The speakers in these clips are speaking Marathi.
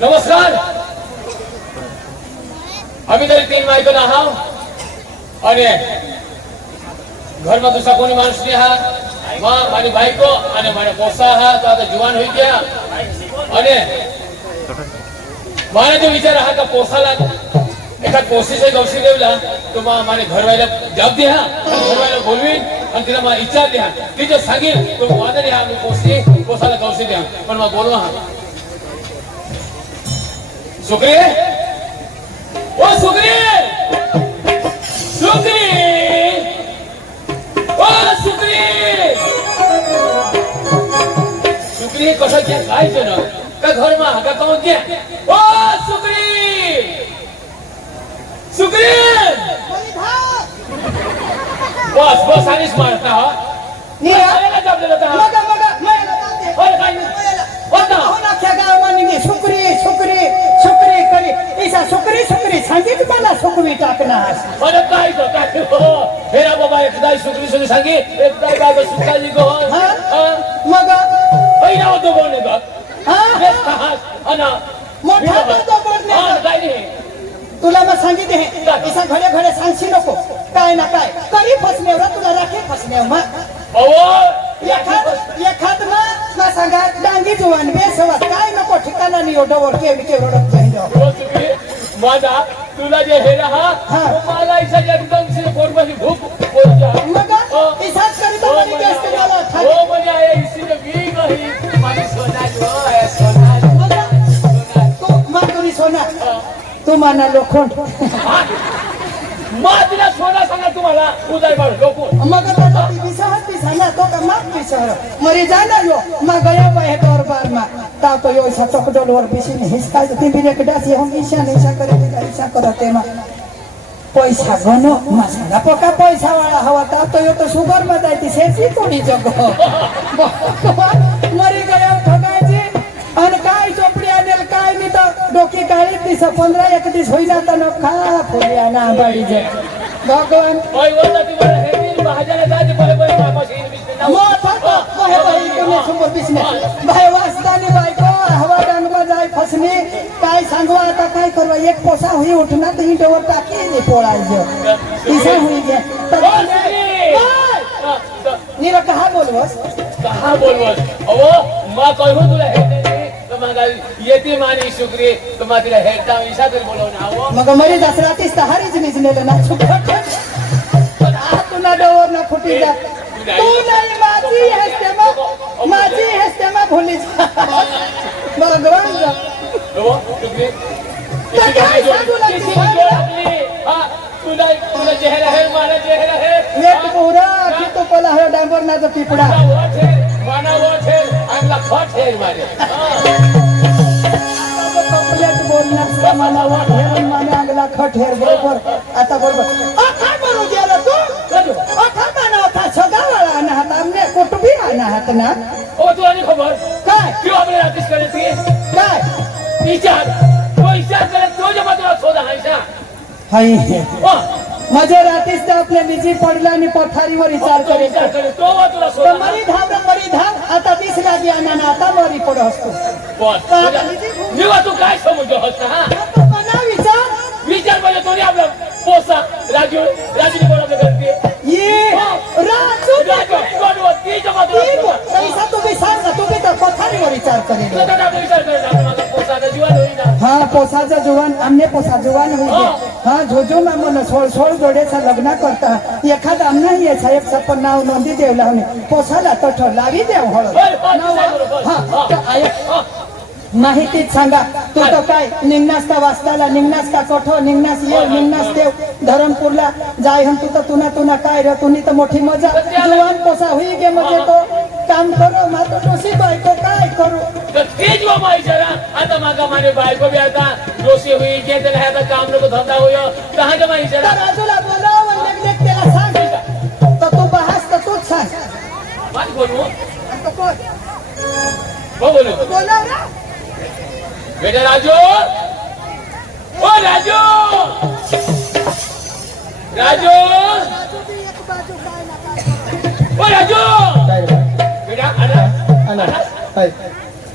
नमस्कार. आम्ही तरी 3 बायकोन आहात आणि घरमा दुसरा कोणी माणूस नाही आहात. माझी बायको आणि माझा पोसा आहात तो आता जुवान होई गया आणि मला जो विचार हा का पोसाला एका पोसीचे गवशी देवला तो माझे घरवायला जॉब द्या घरवायला बोलवीन आणि तिला मला विचार द्या ती जो सांगेल तो वादा द्या मी पोसाला गवशी द्या पण मग बोलवा हा सुकरी ओ सुकरी सुकरी ओ सुकरी सुकरी कसं घ्या काय जण का घर मा का काऊन घ्या ओ सुकरी सुकरी बस बस आणिच मारता हा निघायला जॉब देत होता मग काय होता हो ना क्या गावाने मी सुकरी सुकरी सुकरी करी ऐसा सुकरी सुकरी सांगित मला सुकवी टाकणार मला काय तो काय हो फेरा बाबा एकदा सुकरी सुकरी सांगी एकदा बाबा सुकाजी गो मग पहिला होतो बोलणे बघ अना मोठा तो बोलणे काय नाही तुला मग सांगितले ऐसा घडे घडे सांगशी नको काय ना काय करी फसण्यावर तुला राखे फसण्यावर मग एखाद ना सांगा डांगी जुवान बेसवात काय नको ठिकाणा नाही ओढवर केवढं माझा तुला जे हे रहा मला इसा एकदम से कोरबाची भूक मग इसाच करीत मला बेस्ट मला हो म्हणजे आहे इसी में भी नहीं माझी सोना जो है सोना तू मागुरी सोना तू माना लोखंड मग तिला सोना सांगा तुम्हाला उदय बाळ लोक मग आता विसहत दिसाना तो का माग विसहर मरी जाना यो मा गया पाहे तोर बार मा ता तो यो सा चकडोल वर बिसिन हिसका ती बिरे कडास ये हम ईशा करे ईशा करते मा पैसा बनो मा सांगा पका पैसा वाला हवा ता तो यो तो शुगर मा जाती सेची कोणी जगो मरी गया ठगायची आणि काय चोपडी आणेल काय मी तर डोकी काळी दिस 15-1 होईना तर खा फुल्या ना बाई जे भगवान ओय वरती तुम्हाला हे भाज्याला जाते बरोबर वापस येईल बिस्किट मोठा हे बाई कोणी समोर बिसने बाई वासदानी बायको हवा डांगवा जाय फसनी काय सांगवा आता काय करवा एक पोसा होई उठना तर हिंडवर टाकी ने पोळायचं दिसा होई गे नीरा कहा बोलवस अहो मा कहू तुला हे मग येते मानी शुक्री तुम्हा तिला हेरता इशा तरी बोलवून आवो मग मरी दसरातीस तर हरीच निजलेलं ना चुकट पण आ तुला डोर ना फुटी जा तू नाही माझी हसते मा भुली जा भगवान जा हो शुक्री तुला चेहरा है मारा चेहरा है एक पूरा की तो पला है डांबर ना तो पिपड़ा माना वो छे आंगला खट है मारे कंप्लेंट बोलना मला वाट है माने आंगला खट है बरोबर आता बरोबर अखा करू गेला तू अखा माना होता सगावाला ना हात आमने कुटुंबी आना हात ना ओ तुला नाही खबर काय क्यों आपले राकेश करे ती काय विचार करे तो जमा तुला शोधा हायसा हाय माझ्या रात्रीच तर आपल्या निजी पडला आणि पठारीवर विचार करे तो तुला शोधा मरी धाम आता दिस लागी आणा आता मरी पड असतो बस निवा तू काय समजतो हसता हा तो कना विचार म्हणजे तोरी आपला पोसा राजू बोलवले करते ये राजू ती जमा तुला पैसा तुम्ही सांगा तुम्ही तर पठारीवर विचार करेल विचार करे पोसाचा जीवन होईना हा पोसाचा जुवान आमने पोसा जुवान होईल हा झोझो मामून सोळ जोडेचा लग्न करता एखादा आमना ये साहेब सपन नाव नोंदी देवला म्हणे पोसाला तठ लावी देव हळ हा माहितीच सांगा तू तो काय निघनास का वाचताला निघनास का कोठो निघनास ये निघनास देव धरमपूरला जाय हम तू तर तुना काय रे तुनी तर मोठी मजा जुवान पोसा होई गे म्हणजे तो काम करो मातो दोषी बायको काय करू तेज वो माई जरा आता मागा माने बायको भी आता दोषी हुई जे त्याला आता काम नको धंदा होयो कहां का माई जरा राजूला बोलाव आणि लेक त्याला सांग तर तू बहास तर तूच सांग मत बोलू आता कोण बोलू बोलाव ना बेटा राजू ओ राजू राजू भी एक बाजू काय ना काय नाही हाय.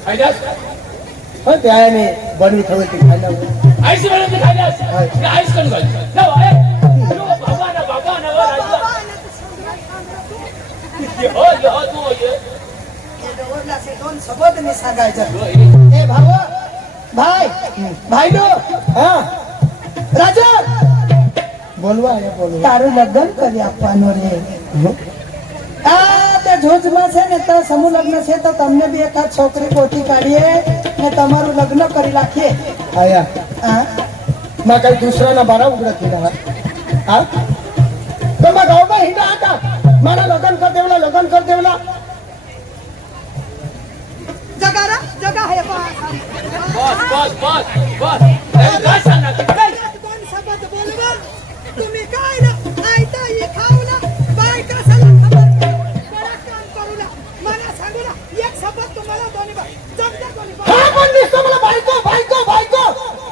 खायलास हो ते आहे मी बनवी ठेवते खायला आईस बनवून खायलास आईस करून घाल बाबा ना हो तू ये असे दोन शब्द मी सांगायचं ए भाई भाईडो हा राजा बोलवा या बोलवा તારું લગ્ન કરી આપવાનું રે આ તે જોજમાં છે ને તો સમૂહ લગ્ન છે તો તમને બી એકાદ છોકરી ગોતી કાઢીએ ને તમારું લગ્ન કરી રાખીએ आया હા मैं कहीं दूसरा ना बारा उगड़ा थी रहा हाँ तो मैं गाँव में हिंदा आता मारा लगन कर देवला जगारा जगा है बस काय सांगणार दोन शब्द बोलवा तुम्ही काय ना आयता ही खाऊ ना बायका सला खबर बडा काम करू ना मला सांगू ना एक शब्द तुम्हाला दोन्ही बाय जगदा दोन्ही बाय हाँ पण दिसतो मला बायको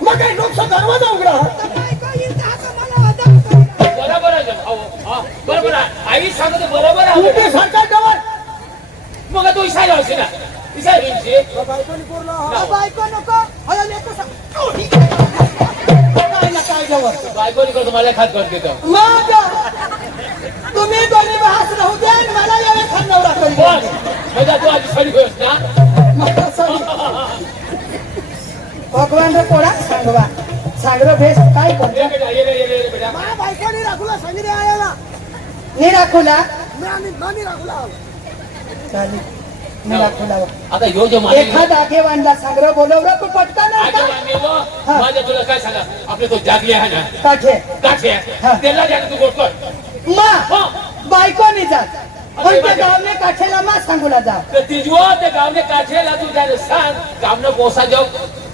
मैं कहीं लोक सा दरवाजा उगड़ा बायको येईल तर आता मला अदा बरोबर आहे बरोबर आहे आई सांगतो बरोबर आहे उलटे सरकार जवळ मग तू इसायला असे ना इसायला बायको नको अरे लेको काय ना काय जवळ बायकोनी करतो मला खात करत देतो मग तुम्ही दोन्ही बहास राहू द्या आणि मला यावे खानवडा करी बस म्हणजे तू आधी सडी होस ना भगवान रे कोणा सांगवा सांगरो भेस काय करतो ये बेटा मा बायकोनी राखूला सांगितले आयाला नी राखूला मी राखूला चालेल मी राखूला आता ह्यो जो माणूस एखाद आगेवानला सांगरो बोलवलं पण पटकन आता माझ्या तुला काय सांगा आपले तो जागले आहे ना काठे काठे हा. त्याला द्या तू गोष्ट कर मा हा. बायकोनी जात पण ते गावने काठेला मा सांगूला जा तर तिजवा ते गावने काठेला तू त्याला सांग गावनं पोसा जाऊ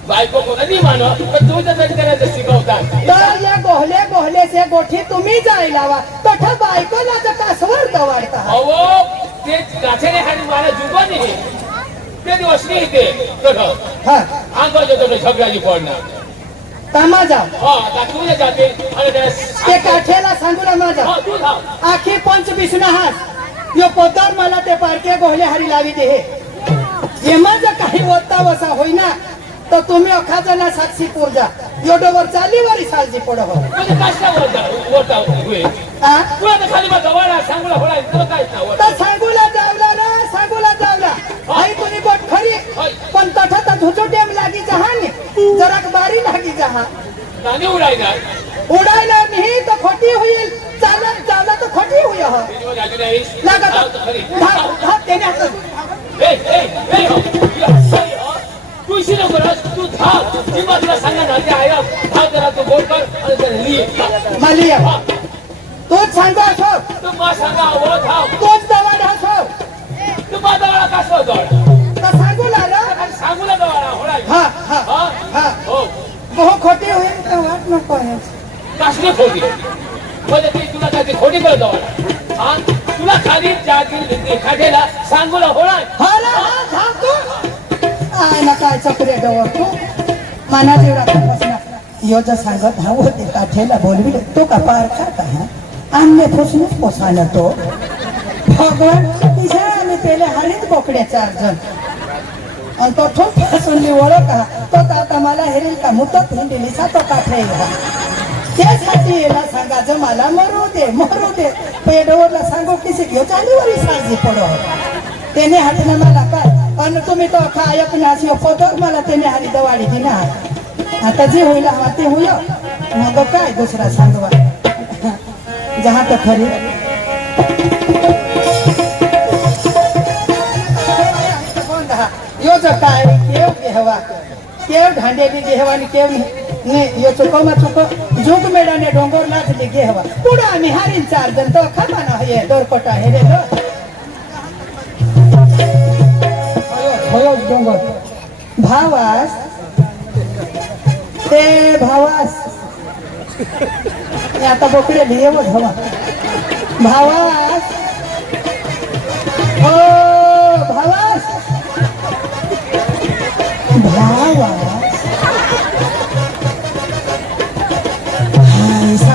बायको कोणा नाही मानो पण तू तर तरी करायचं शिकवतात तर या गोहले से गोठी तुम्ही जायला वा तठा बायकोला तर कासवर दवाडता अहो ते काठेने खाली मला जुबा नाही ते दिवस नाही ते हा अंगाच्या तो झगडाची पडणार कामा जाव हा आता तू जे जाते आणि ते काठेला सांगूला माझा तू धाव आखी पंच बिसना हात यो पोतर मला ते पारके गोहले हारी लावी दे हे माझं काही वत्ता वसा होईना तर तुम्ही अखाजना साक्षी पूजा योडोवर चालीवारी सालजी पड हो म्हणजे कशावर होईल आ तुला तर खाली मग गवाडा सांगूला होणार तुला काहीच नाही तर सांगूला जावला ना सांगूला जावला आई तुम्ही बोट खरी पण तठा तर धुचो टेम लागी जहा ने जरा बारी लागी जहा नाणी उडायणार उडायला नाही तर खोटी होईल चालत चालत तर खोटी होईल हो लागत धाप देणे हातात तू इशी नको रस तू धाव मी मग तुला सांगा ना ते आया धाव जरा तू बोल कर आणि त्याला लिहि मालिया तोच सांगतो असो तू मग सांगा हो धाव तोच दवाडा असो तू मग दवाडा कसं दवाड तर सांगू लागला सांगू ना दवाडा होणार हा हा हा हो बहु खोटी होईल तर वाट नको कसली खोटी म्हणजे ती तुला काय ते खोटी करत दवाडा हा तुला खाली जागी एखाद्याला सांगूला होणार हा ना हा सांगतो आय ना काय चक्रे डोवर तू मना जेवढा बसना यो जर सांगत हा होते काठेला बोलविले तो का पार खाता हा आमने फसनूच पोसायला तो भगवान तिच्या आम्ही पेले हरित बोकडे 4 जण आणि तो ठोक फसवली ओळख तो आता मला हेरेल का मुतत हिंडली सा तो काठे त्यासाठी याला सांगायचं मला मरू दे पेडवरला सांगू किसी घेऊ चालीवरी साजी पडो त्याने हातीने मला काय आणि तुम्ही तो काय पण अशी पदर मला त्याने हारी दवाडी दिना आता जे होईल हा ते होईल मग काय दुसरा सांगवा जहा तर खरी यो जो काय केव घेवा केव ढांडेली घेवा आणि केव ने यो चुको मा चुको जुग मेडाने डोंगर लाजली घेवा पुढे आम्ही हारीन 4 जण तो खामा ना हे दोरकोटा हे रे होयो डोंगर भावास ते भावास हे आता बोकडे लिहिव धवा भावास ओ भावास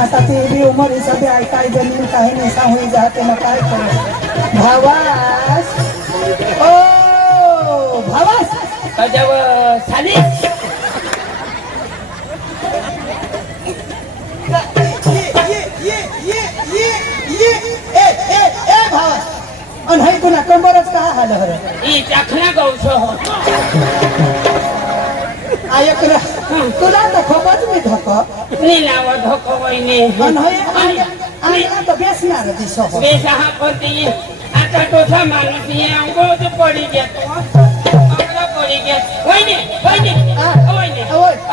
आता ते बी उमर हिसाबे ऐकाय जमीन काही निसा होई जाते मग काय कर भावास ओ जब साली आणि हे तुला कंबरच का हाल हर ई चाखना गौस हो आयक तुला तर खूपच मी धोक नी नाव धोको वहिनी आणि तो बेसणार दिसो बेसा हा पती आता टोसा माणूस ये अंगोळ तो पडी घेतो अंगोळ पडी घेत वहिनी वहिनी वहिनी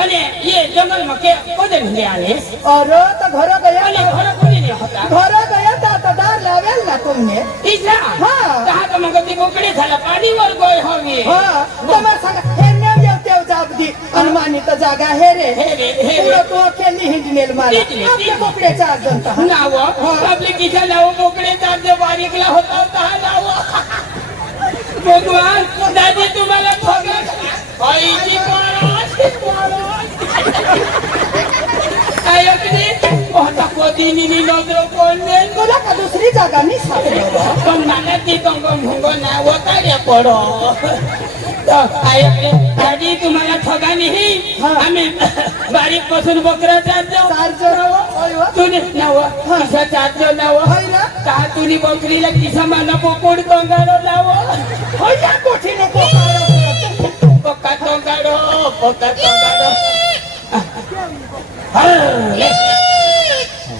अने ये जंगल में के कोदे भिले आले और तो घर गया अने घर कोणी नहीं होता घर गया तो दार लावेल ना तुमने इसा हाँ। कहा तो मग ती बोकडे झाला पाणी वर गोय हवी हाँ तुम्हारे संग हे ने येते जाब दी अनुमानित जागा हे रे पुरो तो अकेली हिंडनेल मारे आपले बोकडे चार जण का नाव आपले किसा नाव बोकडे चार जो बारीकला होता होता नाव भगवान दादी तुम्हाला ठोकलं आईची होता कोदीनी नजर कोण तुला का दुसरी जागा नाही सापडलो पण मला ती भंगो नाव काय पडो दादी तुम्हाला ठगा नाही आम्ही बारीक पासून बकरा चारतो चार जण तुने नाव किसा चारतो नाव का तुनी बकरीला किसा मला पोकोड तोंगाडो लाव होया कोठी नको पोका तोंगाडो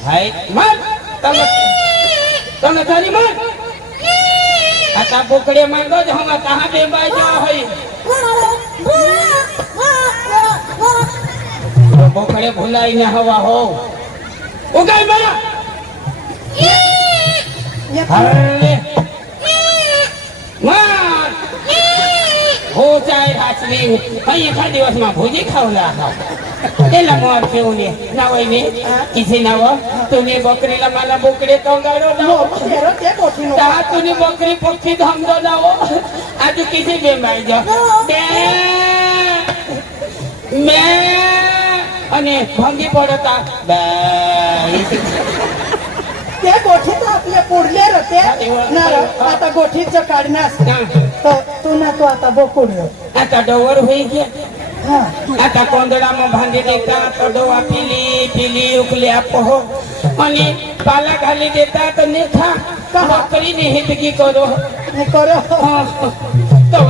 हाय मग तंग तरी मग आता बोकडे मांगो हम कहाँ पे बाजो है तो बोकडे भुलाई न हवा हो उगाई बना अरे मग हो जाय हाचली काही एखाद दिवस मग भुजी खावला त्याला मोर घेऊन ये नावईने किसी नाव तुम्ही बकरीला मला बोकडे तोंगाडो लाव ते कोठी नको दहा तुम्ही बकरी पक्षी धामदो लाव आज किसी बेमाई जा आणि भंगी पडता ते गोठी तर आपले पुढले रते ना आता गोठीचं काढण्यास तर तू ना तो आता बोकुड आता डोवर होई गे हा आता कोंदडा में भांगी देता तो डोवा पीली उकल्या पहो आणि पाला घाली देता तो नेखा बकरी ने हितकी करो हे करो तो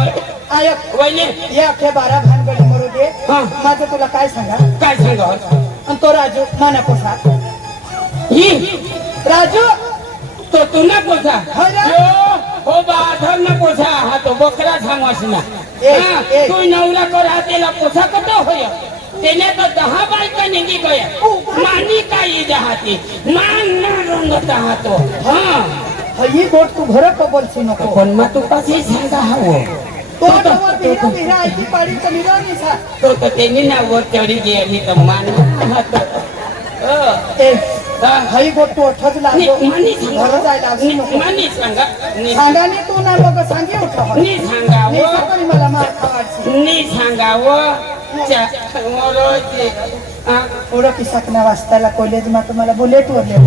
आयक वैले ये अख्खे 12 भानगडी मरू दे हा. माझं तुला काय सांगा काय सांगत आणि तो राजू माना पोसा ही राजू तो तू ना पोसा हो ना. हो बाधर ना पोसा हा तो बकरा सांगस ना ए. तू नवरा करा त्याला पोसा कतो होय त्याने तो 10 बायका निघी गया मानी काही जहाती मान ना रंगत हा तो ही गोट तू घर कबलची नको पण मग तू कशी सांगा हवं तो डोवर बिरा बिरा आईची पाडी तर निरानी सा तो तर त्यांनी ना वर चढी गेली तर मान ए हई गोट तू अठच लागो मानी घर जायला लागू नको मानी सांगा सांगा नी तू ना मग सांगे उठा नी सांगावं तरी मला मार खावायची नी सांगावं मोरोचे पुढं पिसाकना वाचताला कॉलेजमा तुम्हाला बुलेट वरले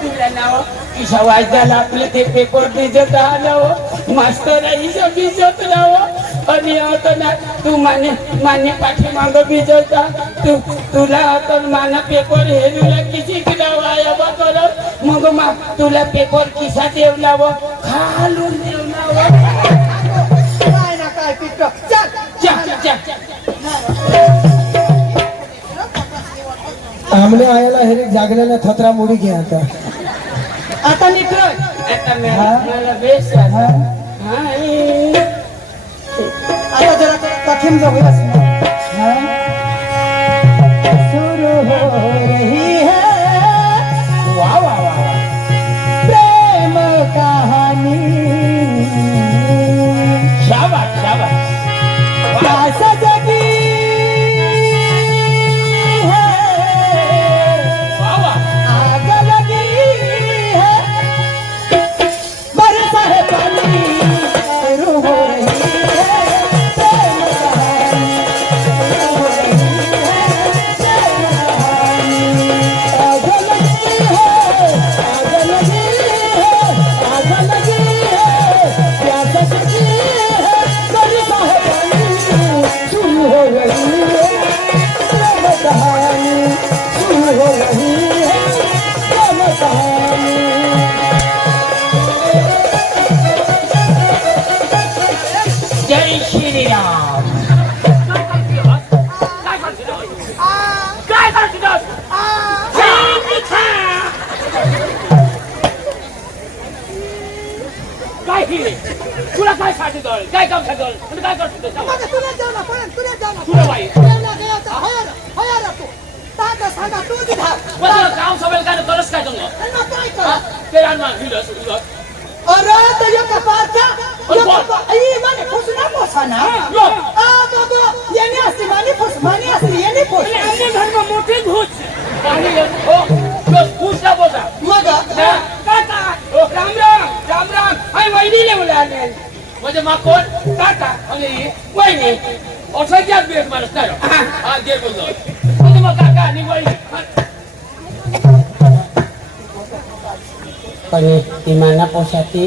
तुला नाव किशा वाजदाला आपलं ते पेपर भिजत आलं मास्तर आईचं भिजत राहावं आणि आता ना तू माने पाठीमाग भिजवता तुला आता माना पेपर हेरूला किती वाया बा करत मग तुला पेपर किसा देवलावं खालून देवलावं काय ना काय पिट आमने आयाला हेरे जागल्याने थत्रा मुडी घे आता आता निघलोय आता मला बेस आता जरा कठीण जाऊया सुरू हो रही है वा वा वा प्रेम कहानी शाबाश शाबाश प्यास जगी है वा वा आग लगी है बरसा है पानी शुरू हो रही है प्रेम कहानी शुरू हो रही है काय हिरे तुला काय साठी जवळ काय काम साठी जवळ म्हणजे काय करतो ते सांग. मग तुला जाऊ ना पण तुला जाऊ ना तुला बाई. तुला गेला हयार तू ताका सांगा तू दिधा मग तुला काम सगळं काय करस काय तुम्ही मग काय कर ते रानमा हिलस अरे तो यो कपाचा ई माने फुसना पोसाना यो. बाबा येणे असते माने असते येणे फुस अरे, आमच्या घरमा मोठी घुस पाणी हो तो कुठला बोला मग काका राम राम हाय वहिनीले बोलावले म्हणजे मग कोण काका आणि वहिनी औषधात बेस माणूस नाही हा गेर बोलतो म्हणजे मग काका आणि वहिनी पण इमाना पोशाती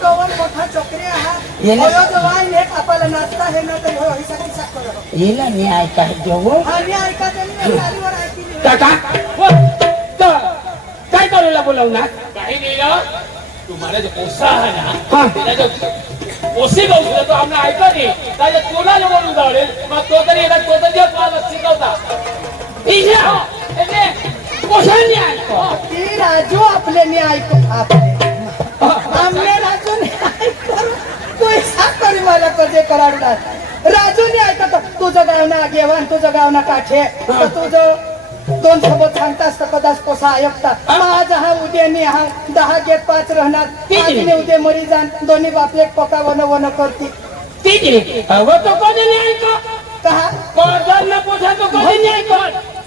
कवन मोठा चक्री हा येणे. होयो जो वाईन एक आपला नाचता हे ना तर होय हिसा किसा करो येला मी ऐका जेवो आणि ऐका त्यांनी गाडीवर ऐकली काका काय करूला बोलवणार काही नाही ना तुम्हाला जो पोसा आहे ना हा. त्याला जो पोसी गावला तो आम्हाला ऐका नाही त्याच्या तोला जो बोलून जावले मग तो तरी येतात तो तरी तुम्हाला शिकवता इजा पोशाने ऐको ती राजू आपले ने ऐको आपले आमने राजू ने ऐको कोई साखरी मला कजे कराडतात राजू ने ऐकत तुझं गाव ना गेवान तुझं गाव ना काठे तर तुझं दोन सोबत सांगतास तर कदाच कोसा ऐकता माझा हा उद्यानी हा 10 गेट 5 राहणार आजने उद्या मरी जाण दोन्ही बापले पका वन करती तिथे अगो तो कधी नाही ऐको कहा कोदर न पोछा तो कधी नाही ऐको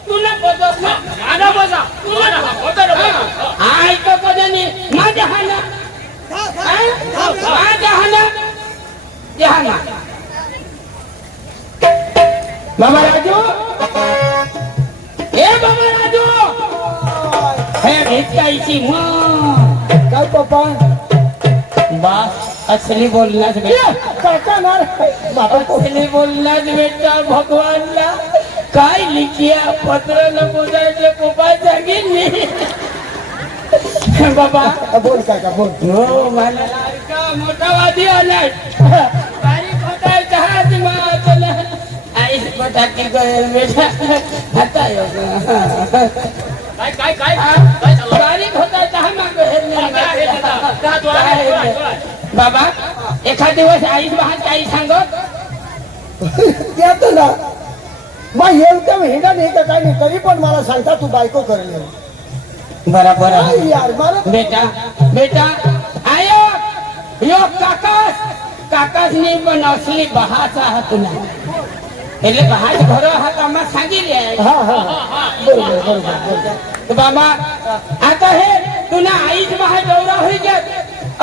तुला कोदर न आना बसा तू आना होता रे ऐको कधी नाही माझ्या हाना माझ्या हाना जहाना बाबा राजू ए बाबा राजू हे भेटायची मग काय पप्पा बा असली बोललाच बेटा काका ना बापा असली बोललाच बेटा भगवानला काय लिखिया पत्र न बोलायचे पोपा सांगितली बाबा बोल काका बोल हो मला लाडका मोठा वादी आला बारीक होताय जहाज मातला आईस पटाकी करेल बेटा आता काय काय काय काय बारीक होताय जहाज बाबा एखाद दिवस आईस बहात काही सांगत येतो ना मग येऊ हिंडा नाही का काय नाही तरी पण मला सांगता तू बायको करेल बराबर काय यार मला बेटा बेटा आयो यो काकाच ने पण असली बहाचा हा तुला એટલે બહાર ઘરો હા કામમાં સાંગી લે हा हा हा बरोबर बरोबर बरोबर. તો બાબા आता हे तुला आईच बाहेर दौरा होई गेत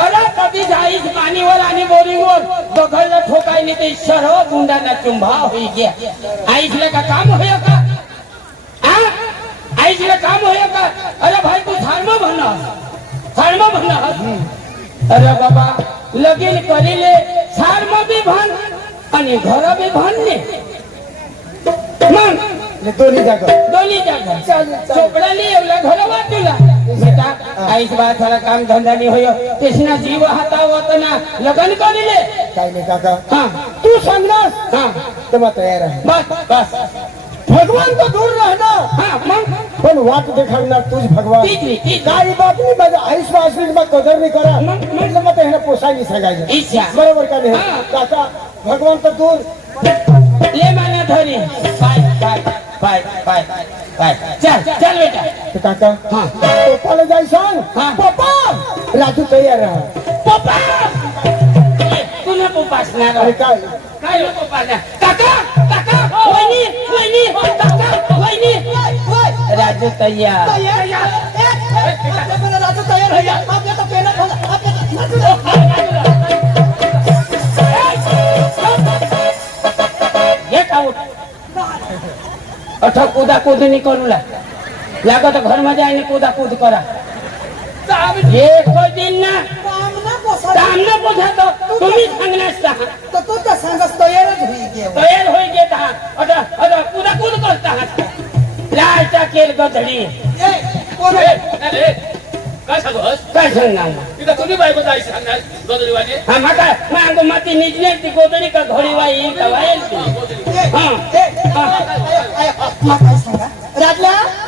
अरे कधीच आईच पाणीवर आणि बोरिंगवर बघायला ठोकाय नाही ते सर्व गुंडांना चुंबा होई गया आईसला का काम होय का हा आईसला काम होय का अरे भाई तू धर्म भन अरे बाबा लगीन करीले धर्म भी भन आणि घर भी भन ने मग हे दोन्ही जागा दोन्ही जागा चोपडाली एवढ्या घर वाटूला बेटा आईस बा थोडा काम धंदा नाही होय तेसना जीव हातावत ना लग्न करीले काय नाही काका हा तू सांगणार हा तर मग तयार आहे बस बस भगवान तो दूर राहणार हा मग पण वाट देखावणार तूच भगवान तीच काही बाप नाही माझ्या आईस वासली मग कदर नाही करा म्हटलं मग ह्याला पोसाय नाही सांगायचं इच्छा बरोबर का नाही हा. काका भगवान तर दूर ले माना धरी पाय चल बेटा तर काका हा पप्पाला जाय सांग हा. पप्पा राजू तयार राहा पप्पा तुला पप्पासणार अरे काय काय नको पाण्या काका वहिनी काका वहिनी राजू तयार राजू तयार हो गया आप ये तो पहले गेट आउट अठा कूदा कूद नहीं करूला लागत घर में जाए कूदा कूद करा एक दिन ना काम ना पोसा सामने पूछा तो तुम्ही सांगण्यास तो तू तर सांगस तयारच होई गेव तयार होई गेत आहात अठा कूदा कूद करता आहात लालचा केल गधडी ए कोण काय सांगतोस काय सांगणार तिथं तुम्ही बायको जायची सांगणार गोदडीवाणी हा माका मागो माती निजले ती गोदडी का घोडी वाई का वाईल ती ए हा ए मा काय सांगा